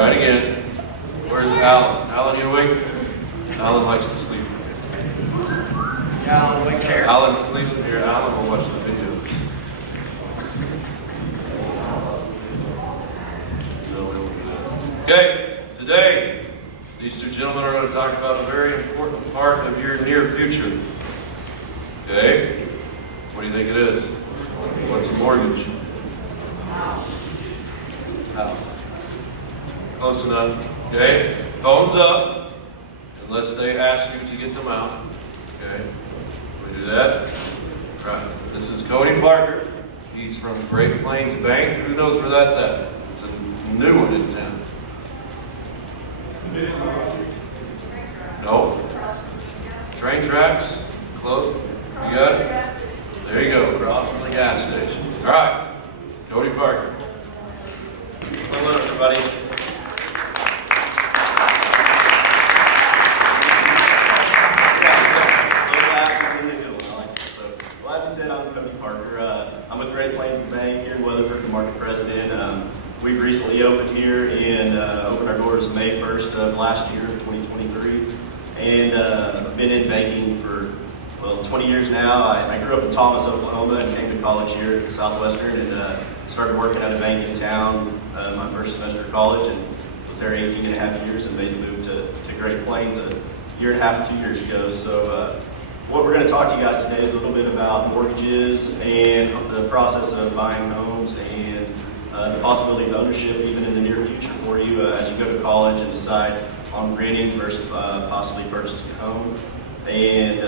Try it again. Where's Alan? Alan, you awake? Alan likes to sleep. Alan, wake chair. Alan sleeps in here. Alan will watch the videos. Okay, today, these two gentlemen are going to talk about a very important part of your near future. Okay? What do you think it is? What's a mortgage? House. Close enough. Okay? Phones up, unless they ask you to get them out. Okay? We do that. Right. This is Cody Parker. He's from Great Plains Bank. Who knows where that's at? It's a new one in town. No. Train tracks. Close. You got it? There you go. Across from the gas station. All right. Cody Parker. Hello, everybody. As he said, I'm Cody Parker. I'm with Great Plains Bank here in Weatherford, the market president. We've recently opened here and opened our doors May 1st of last year, 2023. And I've been in banking for, 20 years now. I grew up in Thomas, Oklahoma, and came to college here at Southwestern and started working at a bank in town my first semester of college, and was there 18 and a half years and made the move to Great Plains a year and a half, 2 years ago. So what we're going to talk to you guys today is a little bit about mortgages and the process of buying homes and the possibility of ownership even in the near future for you as you go to college and decide on renting versus possibly purchasing a home. And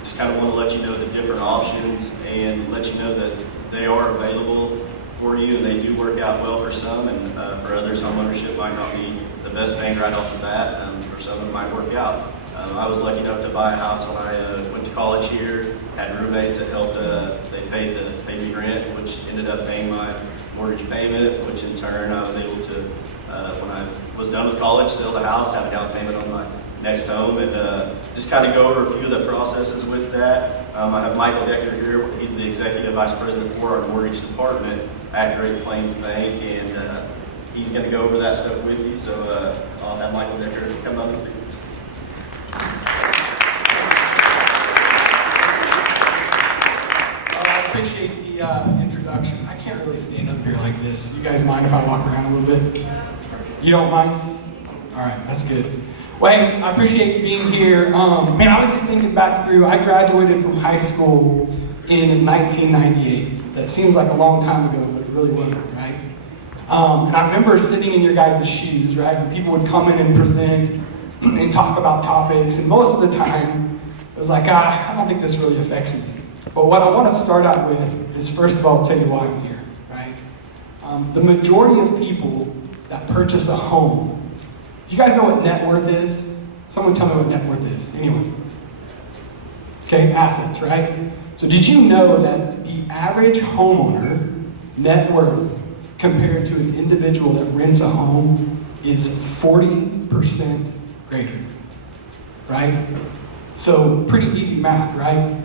just kind of want to let you know the different options and let you know that they are available for you and they do work out well for some, and for others home ownership might not be the best thing right off the bat. For some it might work out. I was lucky enough to buy a house when I went to college here, had roommates that helped, they paid me rent, which ended up paying my mortgage payment, which in turn I was able to, when I was done with college, sell the house, have a down payment on my next home, and just kind of go over a few of the processes with that. I have Michael Decker here. He's the executive vice president for our mortgage department at Great Plains Bank, and he's going to go over that stuff with you. So I'll have Michael Decker come up and speak. I appreciate the introduction. I can't really stand up here like this. You guys mind if I walk around a little bit? You don't mind? All right, that's good. Well, hey, I appreciate being here. I was just thinking back through, I graduated from high school in 1998. That seems like a long time ago, but it really wasn't, right? And I remember sitting in your guys' shoes, right? And people would come in and present and talk about topics, and most of the time, it was like, I don't think this really affects me. But what I want to start out with is, first of all, tell you why I'm here, right? The majority of people that purchase a home, do you guys know what net worth is? Someone tell me what net worth is. Anyone? Okay, assets, right? So did you know that the average homeowner net worth compared to an individual that rents a home is 40% greater, right? So pretty easy math, right?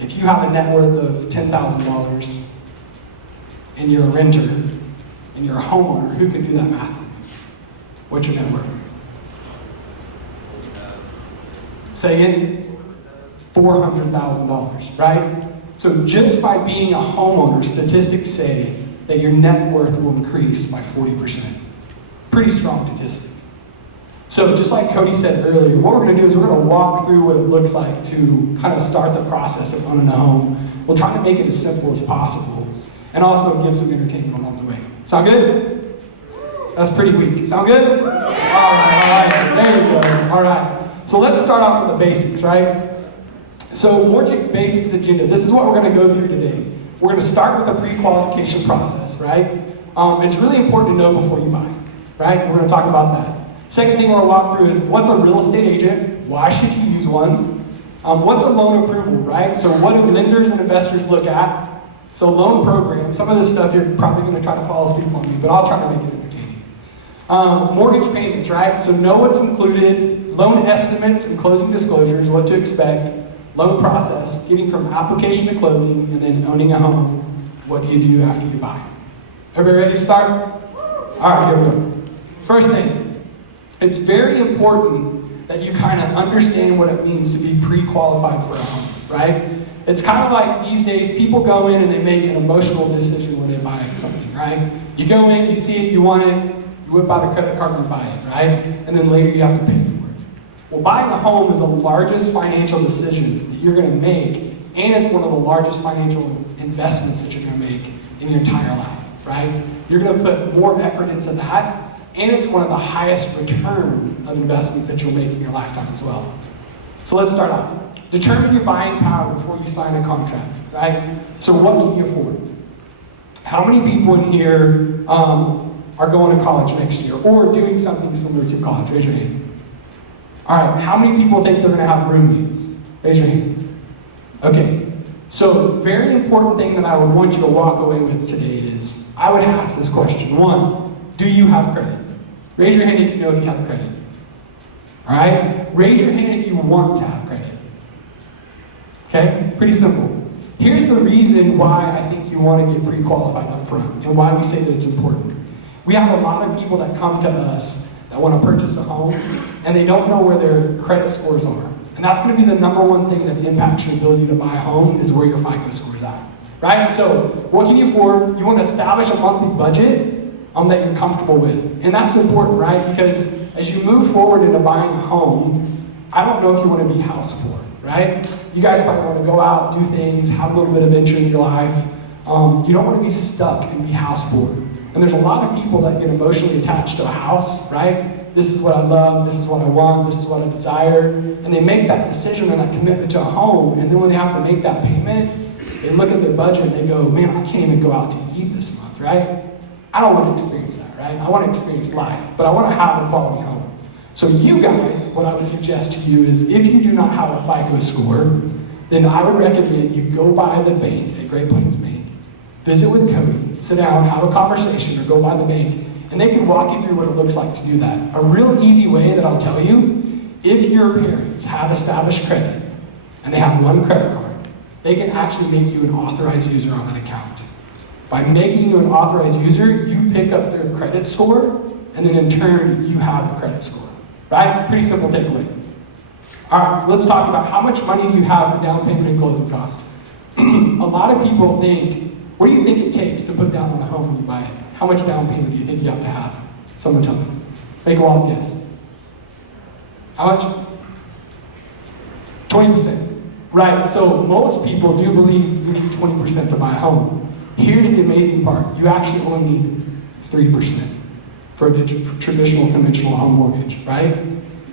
If you have a net worth of $10,000 and you're a renter and you're a homeowner, who can do that math? What's your net worth? Say it, $400,000, right? So just by being a homeowner, statistics say that your net worth will increase by 40%. Pretty strong statistic. So just like Cody said earlier, what we're going to do is we're going to walk through what it looks like to kind of start the process of owning a home. We'll try to make it as simple as possible and also give some entertainment along the way. Sound good? That's pretty weak. Sound good? All right. There we go. All right. So let's start off with the basics, right? So mortgage basics agenda. This is what we're going to go through today. We're going to start with the pre-qualification process, right? It's really important to know before you buy, right? We're going to talk about that. Second thing we're going to walk through is what's a real estate agent? Why should you use one? What's a loan approval, right? So what do lenders and investors look at? So loan program. Some of this stuff you're probably going to try to fall asleep on me, but I'll try to make it entertaining. Mortgage payments, right? So know what's included. Loan estimates and closing disclosures, what to expect. Loan process, getting from application to closing, and then owning a home. What do you do after you buy? Everybody ready to start? All right, here we go. First thing, it's very important that you kind of understand what it means to be pre-qualified for a home, right? It's kind of like these days, people go in and they make an emotional decision when they buy something, right? You go in, you see it, you want it, you whip out a credit card and buy it, right? And then later you have to pay for it. Well, buying a home is the largest financial decision that you're going to make, and it's one of the largest financial investments that you're going to make in your entire life, right? You're going to put more effort into that, and it's one of the highest return of investment that you'll make in your lifetime as well. So let's start off. Determine your buying power before you sign a contract, right? So what can you afford? How many people in here are going to college next year or doing something similar to college? Raise your hand. All right, how many people think they're going to have roommates? Raise your hand. Okay, so very important thing that I would want you to walk away with today is, I would ask this question. 1, do you have credit? Raise your hand if you know if you have credit. All right, raise your hand if you want to have credit. Okay, pretty simple. Here's the reason why I think you want to get pre-qualified up front and why we say that it's important. We have a lot of people that come to us that want to purchase a home and they don't know where their credit scores are. And that's going to be the number one thing that impacts your ability to buy a home is where your FICO score is at. Right? So what can you afford? You want to establish a monthly budget that you're comfortable with. And that's important, right? Because as you move forward into buying a home, I don't know if you want to be house poor, right? You guys probably want to go out, do things, have a little bit of adventure in your life. You don't want to be stuck and be house poor. And there's a lot of people that get emotionally attached to a house, right? This is what I love, this is what I want, this is what I desire. And they make that decision and that commitment to a home, and then when they have to make that payment, they look at their budget and they go, man, I can't even go out to eat this month, right? I don't want to experience that, right? I want to experience life, but I want to have a quality home. So you guys, what I would suggest to you is if you do not have a FICO score, then I would recommend you go by the bank at Great Plains Bank, visit with Cody, sit down, have a conversation, or go by the bank, and they can walk you through what it looks like to do that. A real easy way that I'll tell you, if your parents have established credit and they have one credit card, they can actually make you an authorized user on that account. By making you an authorized user, you pick up their credit score, and then in turn, you have a credit score. Right? Pretty simple takeaway. All right, so let's talk about how much money do you have for down payment and closing costs. A lot of people think, what do you think it takes to put down on a home when you buy it? How much down payment do you think you have to have? Someone tell me. Make a wild guess. How much? 20%. Right, so most people do believe you need 20% to buy a home. Here's the amazing part. You actually only need 3% for a traditional conventional home mortgage, right?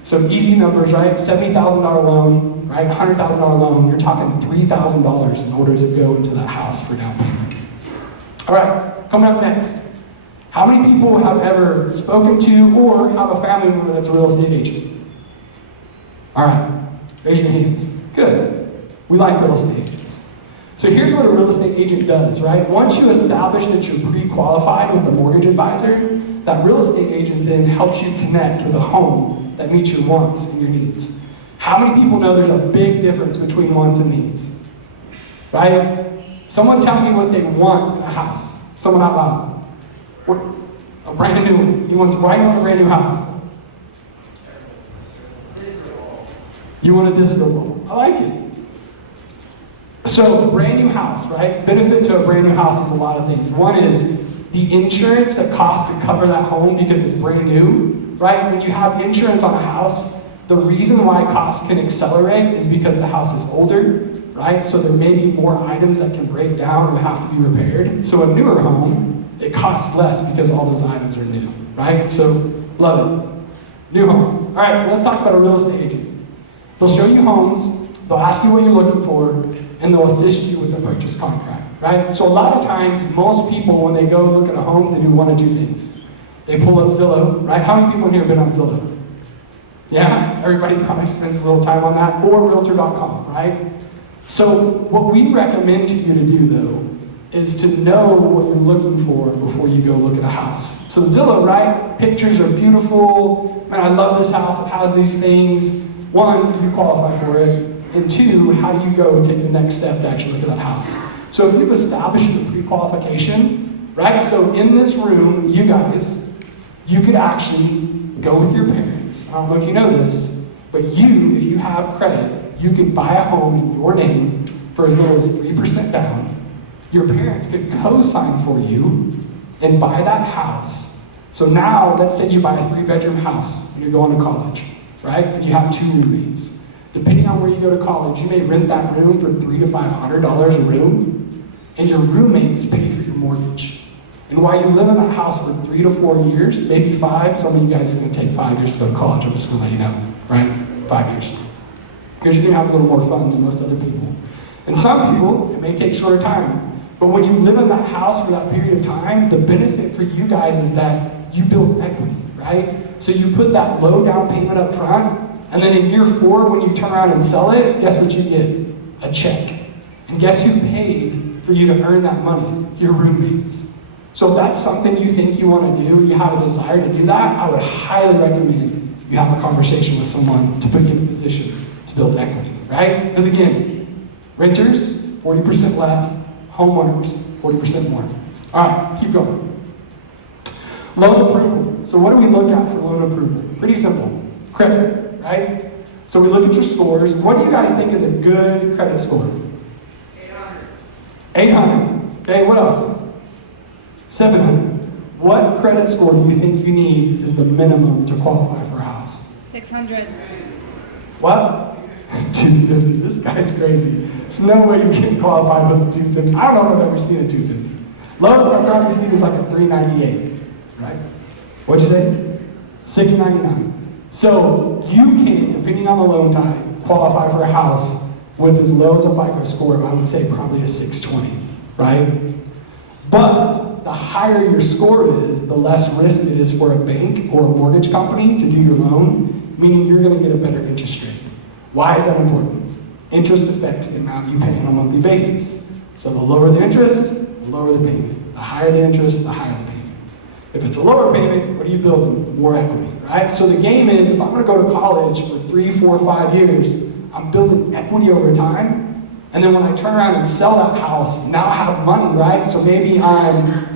So easy numbers, right? $70,000 loan, right? $100,000 loan. You're talking $3,000 in order to go into that house for down payment. All right, coming up next. How many people have ever spoken to or have a family member that's a real estate agent? All right, raise your hands. Good. We like real estate agents. So here's what a real estate agent does, right? Once you establish that you're pre-qualified with a mortgage advisor, that real estate agent then helps you connect with a home that meets your wants and your needs. How many people know there's a big difference between wants and needs? Right? Someone tell me what they want in a house. Someone out loud. What? A brand new one. Why do you want a brand new house? You want a disco ball. I like it. So, brand new house, right? Benefit to a brand new house is a lot of things. One is the insurance that costs to cover that home because it's brand new, right? When you have insurance on a house, the reason why costs can accelerate is because the house is older, right? So there may be more items that can break down or have to be repaired. So a newer home, it costs less because all those items are new, right? So, love it. New home. All right, so let's talk about a real estate agent. They'll show you homes, they'll ask you what you're looking for, and they'll assist you with the purchase contract, right? So a lot of times, most people, when they go look at a home, they do one of two things. They pull up Zillow, right? How many people in here have been on Zillow? Yeah, everybody probably spends a little time on that, or Realtor.com, right? So what we recommend to you to do, though, is to know what you're looking for before you go look at a house. So Zillow, right? Pictures are beautiful. Man, I love this house. It has these things. One, do you qualify for it? And two, how do you go take the next step to actually look at that house? So if you've established your pre-qualification, right? So in this room, you guys, you could actually go with your parents. I don't know if you know this, but you, if you have credit, you could buy a home in your name for as little as 3% down. Your parents could co-sign for you and buy that house. So now, let's say you buy a 3-bedroom house and you're going to college, right? And you have 2 roommates. Depending on where you go to college, you may rent that room for $300 to $500 a room, and your roommates pay for your mortgage. And while you live in that house for 3 to 4 years, maybe 5, some of you guys are going to take 5 years to go to college, I'm just going to let you know, right? 5 years. Because you're going to have a little more fun than most other people. And some people, it may take shorter time. But when you live in that house for that period of time, the benefit for you guys is that you build equity, right? So you put that low down payment up front, and then in year 4, when you turn around and sell it, guess what you get? A check. And guess who paid for you to earn that money? Your roommates. So if that's something you think you want to do, you have a desire to do that, I would highly recommend you have a conversation with someone to put you in a position to build equity, right? Because again, renters, 40% less, homeowners, 40% more. All right, keep going. Loan approval. So what do we look at for loan approval? Pretty simple. Credit, right? So we look at your scores. What do you guys think is a good credit score? 800. 800. Okay, what else? 700. What credit score do you think you need is the minimum to qualify for a house? 600. What? 250. This guy's crazy. There's no way you can qualify with a 250. I don't know if I've ever seen a 250. Lowest I've probably seen is like a 398, right? What'd you say? 699. So you can, depending on the loan type, qualify for a house with as low as a FICO score, I would say probably a 620, right? But the higher your score is, the less risk it is for a bank or a mortgage company to do your loan, meaning you're going to get a better interest rate. Why is that important? Interest affects the amount you pay on a monthly basis. So the lower the interest, the lower the payment. The higher the interest, the higher the payment. If it's a lower payment, what are you building? More equity, right? So the game is, if I'm going to go to college for 3, 4, 5 years, I'm building equity over time. And then when I turn around and sell that house, now I have money, right? So maybe I'm,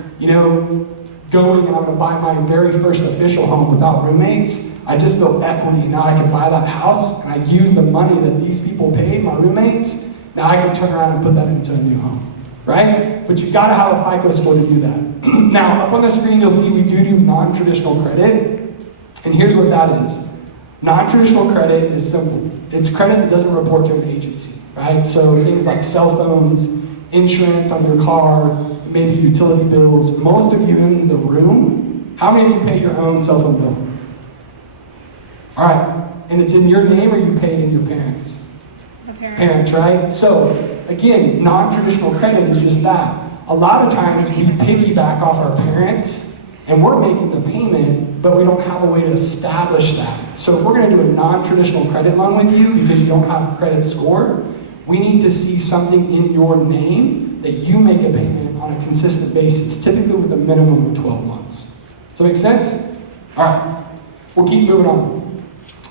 going and I'm going to buy my very first official home without roommates. I just built equity. Now I can buy that house, and I use the money that these people paid, my roommates. Now I can turn around and put that into a new home, right? But you've got to have a FICO score to do that. Now, up on the screen, you'll see we do non-traditional credit. And here's what that is. Non-traditional credit is simple. It's credit that doesn't report to an agency, right? So things like cell phones, insurance on your car, maybe utility bills. Most of you in the room, how many of you pay your own cell phone bill? All right, and it's in your name or you pay it in your parents'? The parents. Parents, right? So again, non-traditional credit is just that. A lot of times we piggyback off our parents and we're making the payment, but we don't have a way to establish that. So if we're going to do a non-traditional credit loan with you because you don't have a credit score, we need to see something in your name that you make a payment on a consistent basis, typically with a minimum of 12 months. Does that make sense? All right, we'll keep moving on.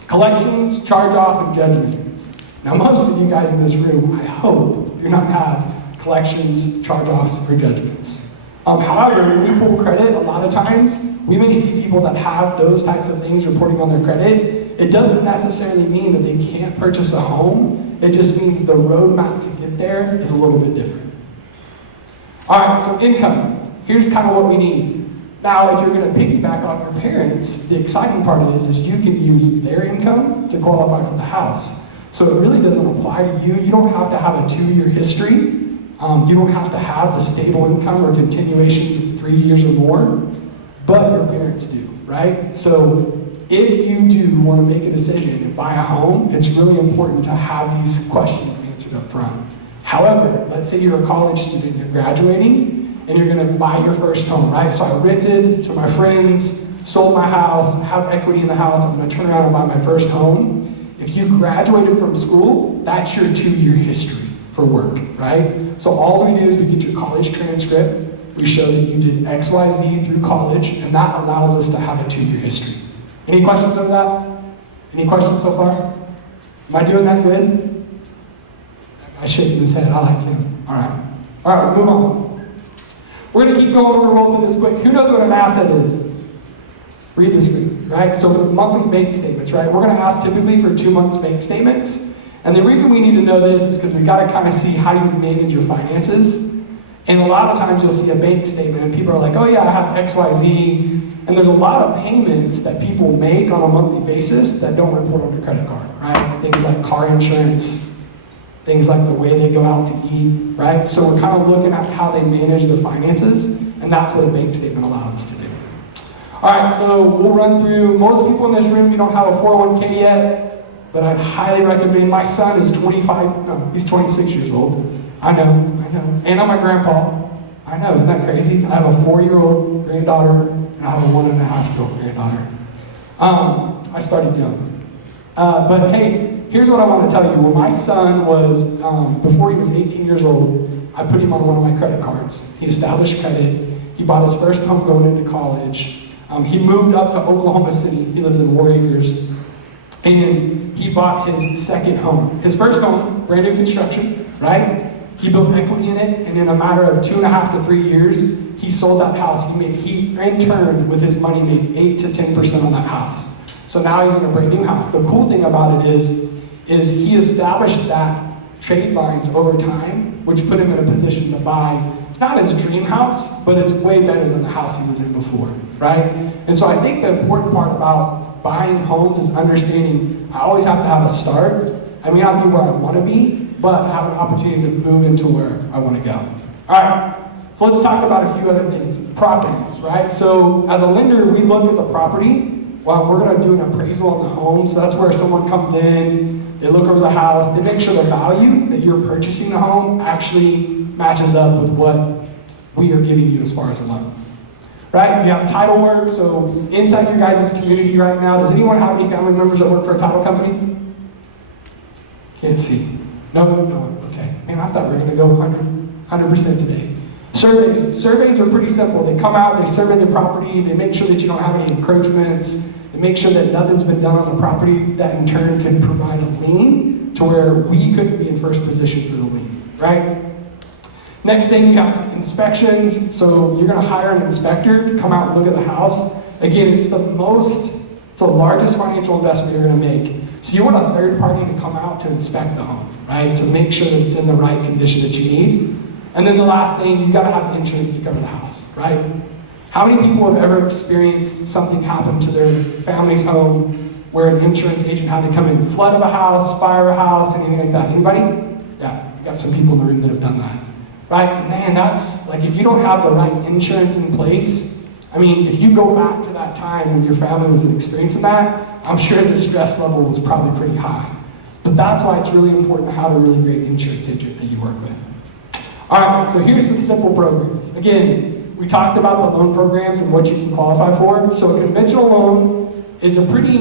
Collections, charge-off, and judgments. Now, most of you guys in this room, I hope, do not have collections, charge-offs, or judgments. However, when we pull credit, a lot of times, we may see people that have those types of things reporting on their credit. It doesn't necessarily mean that they can't purchase a home. It just means the roadmap to get there is a little bit different. All right, so income. Here's kind of what we need. Now, if you're going to piggyback off your parents, the exciting part is you can use their income to qualify for the house. So it really doesn't apply to you. You don't have to have a 2-year history. You don't have to have the stable income or continuations of 3 years or more, but your parents do, right? So if you do want to make a decision and buy a home, it's really important to have these questions answered up front. However, let's say you're a college student, you're graduating, and you're going to buy your first home, right? So I rented to my friends, sold my house, have equity in the house, I'm going to turn around and buy my first home. If you graduated from school, that's your 2-year history for work, right? So all we do is we get your college transcript, we show that you did X, Y, Z through college, and that allows us to have a 2-year history. Any questions over that? Any questions so far? Am I doing that good? I shaking his head, I like him. All right, move on. We're going to keep going, we're going to roll through this quick. Who knows what an asset is? Read the screen, right? So the monthly bank statements, right? We're gonna ask typically for 2 months bank statements. And the reason we need to know this is because we gotta kind of see how do you manage your finances. And a lot of times you'll see a bank statement and people are like, oh yeah, I have XYZ. And there's a lot of payments that people make on a monthly basis that don't report on your credit card, right? Things like car insurance, things like the way they go out to eat, right? So we're kind of looking at how they manage their finances, and that's what a bank statement allows us to do. All right, so we'll run through, most people in this room, you don't have a 401k yet, but I'd highly recommend, my son is 26 years old. I know. And I'm a grandpa. I know, isn't that crazy? I have a 4-year-old granddaughter, and I have a 1.5-year-old granddaughter. I started young. But hey, here's what I want to tell you. When my son was, before he was 18 years old, I put him on one of my credit cards. He established credit. He bought his first home going into college. He moved up to Oklahoma City. He lives in War Acres. And he bought his second home. His first home, brand new construction, right? He built equity in it, and in a matter of 2.5 to 3 years, he sold that house. He in turn, with his money, made 8 to 10% on that house. So now he's in a brand new house. The cool thing about it is he established that trade lines over time, which put him in a position to buy not his dream house, but it's way better than the house he was in before, right? And so I think the important part about buying homes is understanding I always have to have a start. I may not be where I want to be, but I have an opportunity to move into where I want to go. All right, so let's talk about a few other things. Properties, right? So as a lender, we look at the property. Well, we're going to do an appraisal on the home. So that's where someone comes in, they look over the house, they make sure the value that you're purchasing the home actually matches up with what we are giving you as far as a loan. Right? You have title work. So inside your guys' community right now, does anyone have any family members that work for a title company? Can't see. No one. Okay. Man, I thought we were going to go 100% today. Surveys are pretty simple. They come out, they survey the property, they make sure that you don't have any encroachments, they make sure that nothing's been done on the property that in turn can provide a lien to where we couldn't be in first position for the lien, right? Next thing, you have inspections. So you're going to hire an inspector to come out and look at the house. Again, it's the largest financial investment you're going to make. So you want a third party to come out to inspect the home, right? To make sure that it's in the right condition that you need. And then the last thing, you got to have insurance to cover the house, right? How many people have ever experienced something happen to their family's home where an insurance agent had to come in, flood of a house, fire a house, anything like that? Anybody? Yeah, got some people in the room that have done that, right? Man, that's like, if you don't have the right insurance in place, I mean, if you go back to that time when your family was experiencing that, I'm sure the stress level was probably pretty high. But that's why it's really important to have a really great insurance agent that you work with. All right, so here's some simple programs. Again, we talked about the loan programs and what you can qualify for. So a conventional loan is a pretty,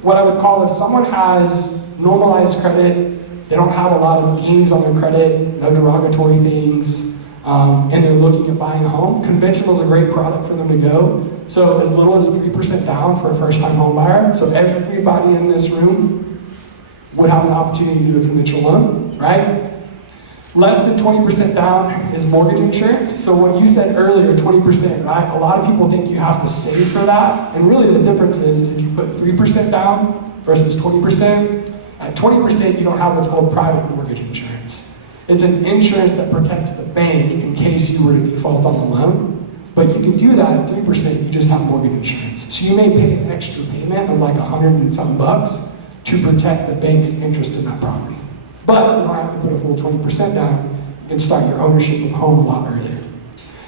what I would call, if someone has normalized credit, they don't have a lot of dings on their credit, no derogatory things, and they're looking at buying a home, conventional is a great product for them to go. So as little as 3% down for a first-time home buyer. So everybody in this room would have an opportunity to do a conventional loan, right? Less than 20% down is mortgage insurance. So what you said earlier, 20%, right? A lot of people think you have to save for that. And really the difference is if you put 3% down versus 20%, at 20% you don't have what's called private mortgage insurance. It's an insurance that protects the bank in case you were to default on the loan. But you can do that at 3%, you just have mortgage insurance. So you may pay an extra payment of like $100 and some bucks to protect the bank's interest in that property. But you don't have to put a full 20% down and start your ownership of home a lot earlier.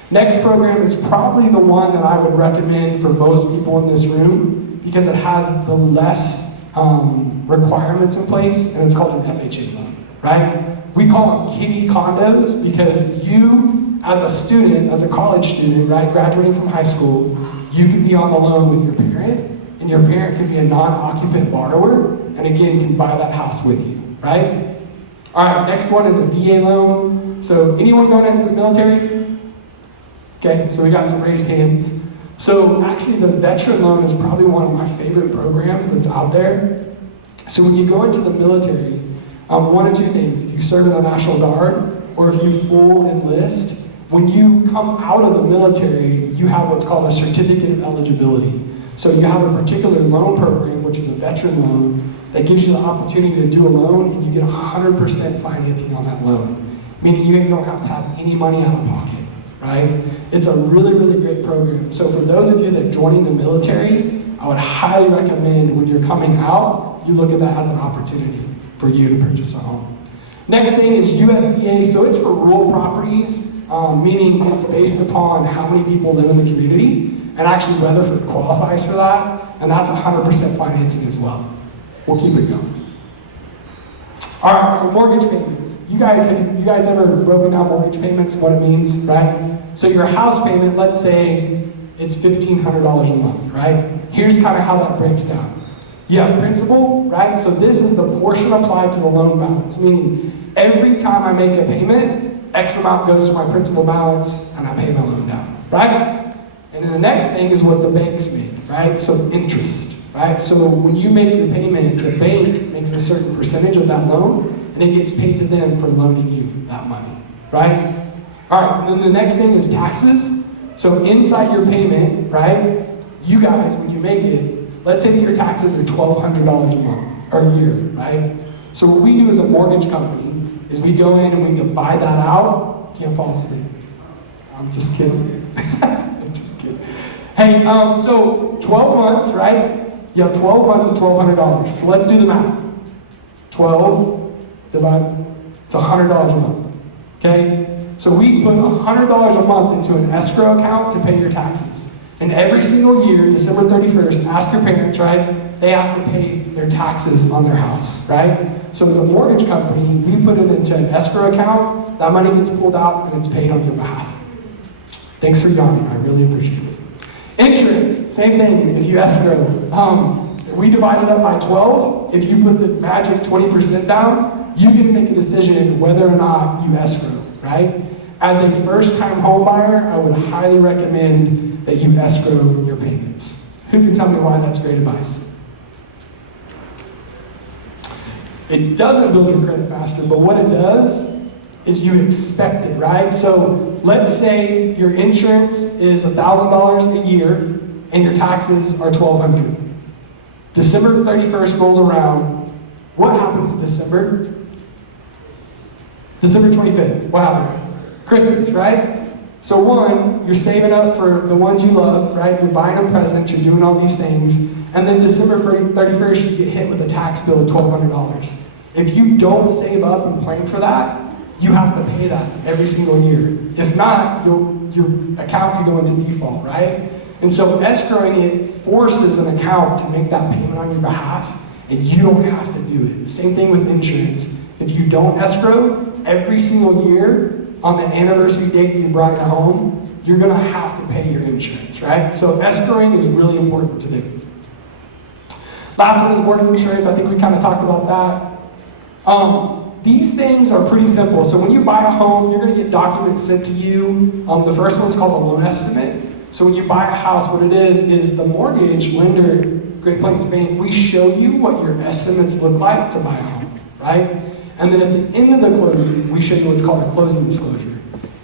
Next program is probably the one that I would recommend for most people in this room because it has the less requirements in place, and it's called an FHA loan, right? We call them kiddie condos because you, as a student, as a college student, right, graduating from high school, you can be on the loan with your parent, and your parent can be a non-occupant borrower, and again, can buy that house with you, right? All right, next one is a VA loan. So anyone going into the military? Okay, so we got some raised hands. So actually the veteran loan is probably one of my favorite programs that's out there. So when you go into the military, one of two things. If you serve in the National Guard or if you full enlist, when you come out of the military, you have what's called a certificate of eligibility. So you have a particular loan program, which is a veteran loan, that gives you the opportunity to do a loan and you get 100% financing on that loan, meaning you don't have to have any money out of pocket, right? It's a really, really great program. So for those of you that are joining the military, I would highly recommend when you're coming out, you look at that as an opportunity for you to purchase a home. Next thing is USDA, so it's for rural properties, meaning it's based upon how many people live in the community, and actually Weatherford qualifies for that, and that's 100% financing as well. We'll keep it going. All right, so mortgage payments. You guys ever broken down mortgage payments, what it means, right? So your house payment, let's say it's $1,500 a month, right? Here's kind of how that breaks down. You have principal, right? So this is the portion applied to the loan balance, meaning every time I make a payment, X amount goes to my principal balance and I pay my loan down, right? And then the next thing is what the banks make, right? So interest, right? So when you make your payment, the bank makes a certain percentage of that loan and it gets paid to them for loaning you that money, right? All right, and then the next thing is taxes. So inside your payment, right, you guys, when you make it, let's say that your taxes are $1,200 a month or a year, right? So what we do as a mortgage company is we go in and we divide that out. Can't fall asleep. I'm just kidding. I'm just kidding. Hey, so 12 months, right? You have 12 months and $1,200. So let's do the math. 12 divided, it's $100 a month. Okay? So we put $100 a month into an escrow account to pay your taxes. And every single year, December 31st, ask your parents, right? They have to pay their taxes on their house, right? So as a mortgage company, we put it into an escrow account. That money gets pulled out and it's paid on your behalf. Thanks for yawning. I really appreciate it. Insurance, same thing. If you escrow, we divide it up by 12. If you put the magic 20% down, you can make a decision whether or not you escrow, right? As a first-time home buyer, I would highly recommend that you escrow your payments. Who can tell me why that's great advice? It doesn't build your credit faster, but what it does is you expect it, right? So let's say your insurance is $1,000 a year and your taxes are $1,200. December 31st rolls around. What happens in December? December 25th, what happens? Christmas, right? So one, you're saving up for the ones you love, right? You're buying them presents, you're doing all these things. And then December 31st, you get hit with a tax bill of $1,200. If you don't save up and plan for that, you have to pay that every single year. If not, your account could go into default, right? And so escrowing it forces an account to make that payment on your behalf, and you don't have to do it. Same thing with insurance. If you don't escrow, every single year, on the anniversary date that you brought your home, you're gonna have to pay your insurance, right? So escrowing is really important to do. Last one is mortgage insurance. I think we kind of talked about that. These things are pretty simple. So when you buy a home, you're gonna get documents sent to you. The first one's called a loan estimate. So when you buy a house, what it is the mortgage lender, Great Plains Bank, we show you what your estimates look like to buy a home, right? And then at the end of the closing, we show you what's called a closing disclosure.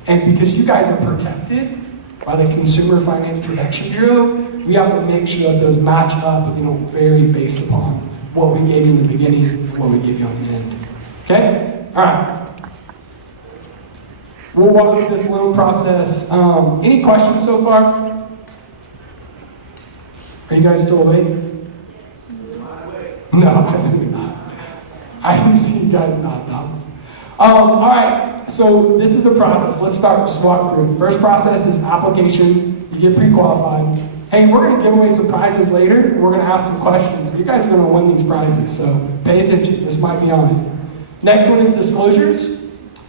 And because you guys are protected by the Consumer Finance Protection Bureau, we have to make sure that those match up and they don't vary based upon what we gave you in the beginning and what we gave you on the end. Okay? All right. We'll walk through this loan process. Any questions so far? Are you guys still awake? No, I think not. I can see you guys not. All right, so this is the process. Let's start, just walk through it. First process is application. You get pre-qualified. Hey, we're going to give away some prizes later. We're going to ask some questions. You guys are going to win these prizes, so pay attention. This might be on it. Next one is disclosures.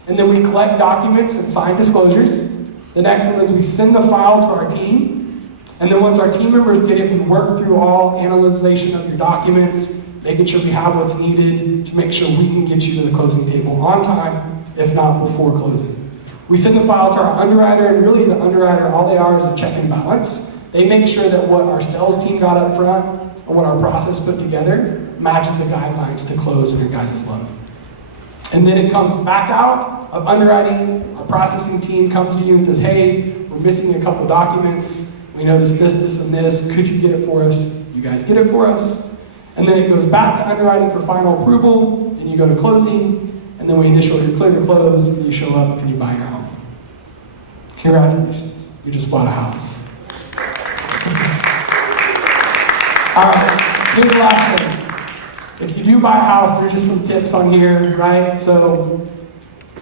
And then we collect documents and sign disclosures. The next one is we send the file to our team. And then once our team members get it, we work through all analyzation of your documents, making sure we have what's needed to make sure we can get you to the closing table on time, if not before closing. We send the file to our underwriter, and really the underwriter, all they are is a check and balance. They make sure that what our sales team got up front and what our process put together matches the guidelines to close on your guys' loan. And then it comes back out of underwriting. Our processing team comes to you and says, hey, we're missing a couple documents. We noticed this, and this. Could you get it for us? You guys get it for us? And then it goes back to underwriting for final approval, and you go to closing, and then we initially clear to close, and you show up and you buy your home. Congratulations, you just bought a house. All right, here's the last thing. If you do buy a house, there's just some tips on here, right? So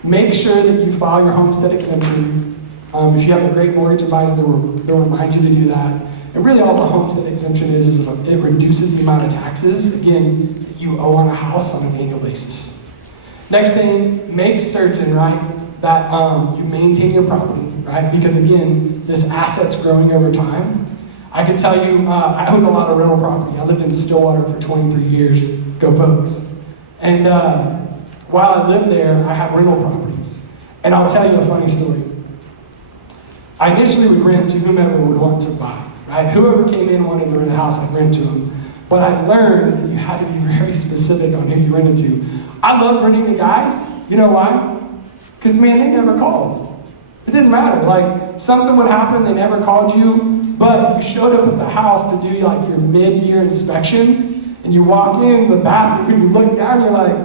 make sure that you file your homestead exemption. If you have a great mortgage advisor, they'll remind you to do that. And really all a homestead exemption is it reduces the amount of taxes, again, that you owe on a house on an annual basis. Next thing, make certain, right, that you maintain your property, right? Because again, this asset's growing over time. I can tell you, I owned a lot of rental property. I lived in Stillwater for 23 years. Go Pokes. And while I lived there, I had rental properties. And I'll tell you a funny story. I initially would rent to whomever would want to buy, right? Whoever came in and wanted to rent a house, I'd rent to them. But I learned that you had to be very specific on who you rented to. I loved renting to guys. You know why? Because, man, they never called. It didn't matter. Like, something would happen, they never called you, but you showed up at the house to do, like, your mid-year inspection, and you walk in the bathroom, and you look down, you're like,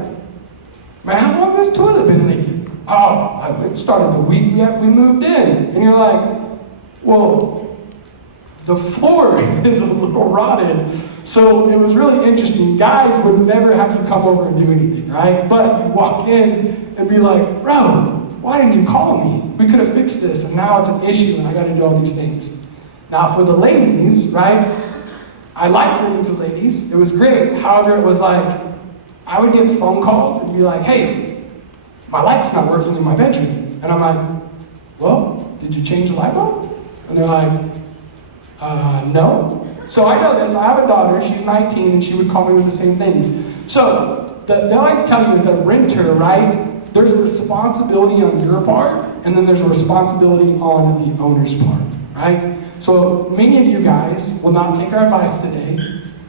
man, how long has this toilet been leaking? Oh, it started the week we moved in. And you're like, well, the floor is a little rotted. So it was really interesting. Guys would never have you come over and do anything, right? But you walk in and be like, bro, why didn't you call me? We could have fixed this, and now it's an issue, and I got to do all these things. Now, for the ladies, right, I liked renting to ladies. It was great. However, it was like, I would get phone calls and be like, hey, my light's not working in my bedroom. And I'm like, well, did you change the light bulb? And they're like, no. So I know this. I have a daughter. She's 19, and she would call me with the same things. So the I tell you is a renter, right? There's a responsibility on your part, and then there's a responsibility on the owner's part, right? So many of you guys will not take our advice today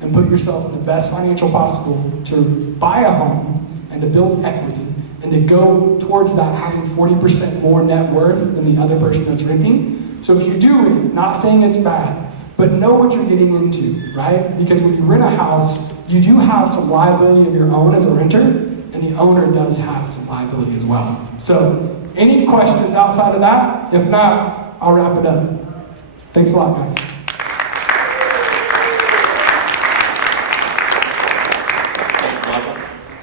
and put yourself in the best financial possible to buy a home and to build equity and to go towards that having 40% more net worth than the other person that's renting. So if you do rent, not saying it's bad, but know what you're getting into, right? Because when you rent a house, you do have some liability of your own as a renter, and the owner does have some liability as well. So any questions outside of that? If not, I'll wrap it up. Thanks a lot, guys.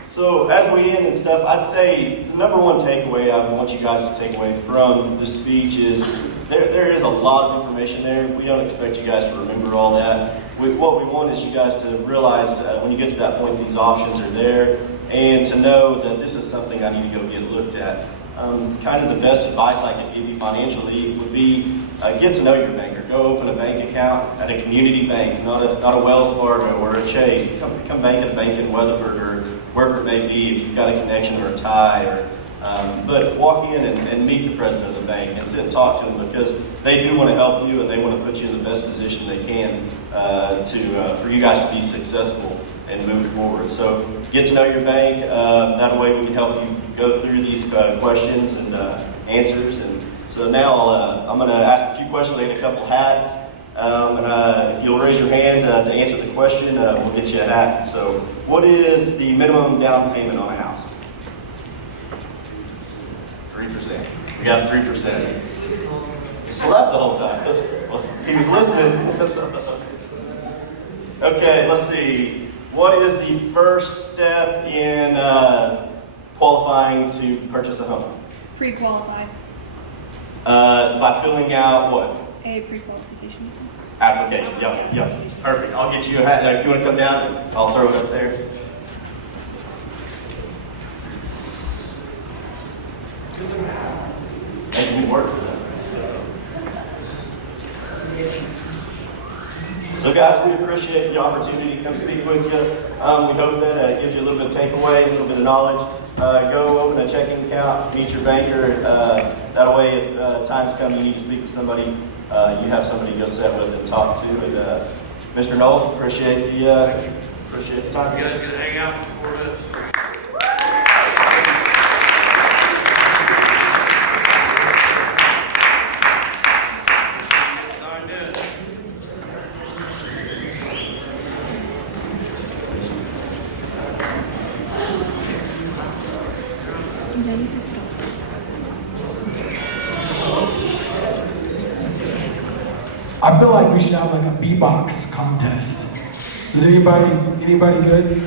So as we end and stuff, I'd say the number one takeaway I want you guys to take away from the speech is there is a lot of information there. We don't expect you guys to remember all that. What we want is you guys to realize when you get to that point, these options are there, and to know that this is something I need to go get looked at. Kind of the best advice I could give you financially would be get to know your banker. Go open a bank account at a community bank, not a Wells Fargo or a Chase. Come bank at a bank in Weatherford or wherever it may be, if you've got a connection or a tie. But walk in and meet the president of the bank and sit and talk to them, because they do want to help you and they want to put you in the best position they can for you guys to be successful and move forward. So get to know your bank. That way we can help you go through these questions and answers. And so now I'm going to ask a few questions. I get a couple hats. And if you'll raise your hand to answer the question, we'll get you a hat. So what is the minimum down payment on a house? 3%. We got 3%. He slept the whole time. Well, he was listening. Okay, let's see. What is the first step in qualifying to purchase a home? Pre-qualify. By filling out what? A pre-qualification. Application. Yep. Perfect. I'll get you a hat. If you want to come down, I'll throw it up there. Making me work for that. So guys, we appreciate the opportunity to come speak with you. We hope that it gives you a little bit of takeaway, a little bit of knowledge. Go open a checking account, meet your banker. That way, if times come you need to speak to somebody, you have somebody to go sit with and talk to. And Mr. Knoll, appreciate the time. You guys gonna hang out before this? Signed in. And then you can stop. I feel like we should have like a beatbox contest. Is anybody good?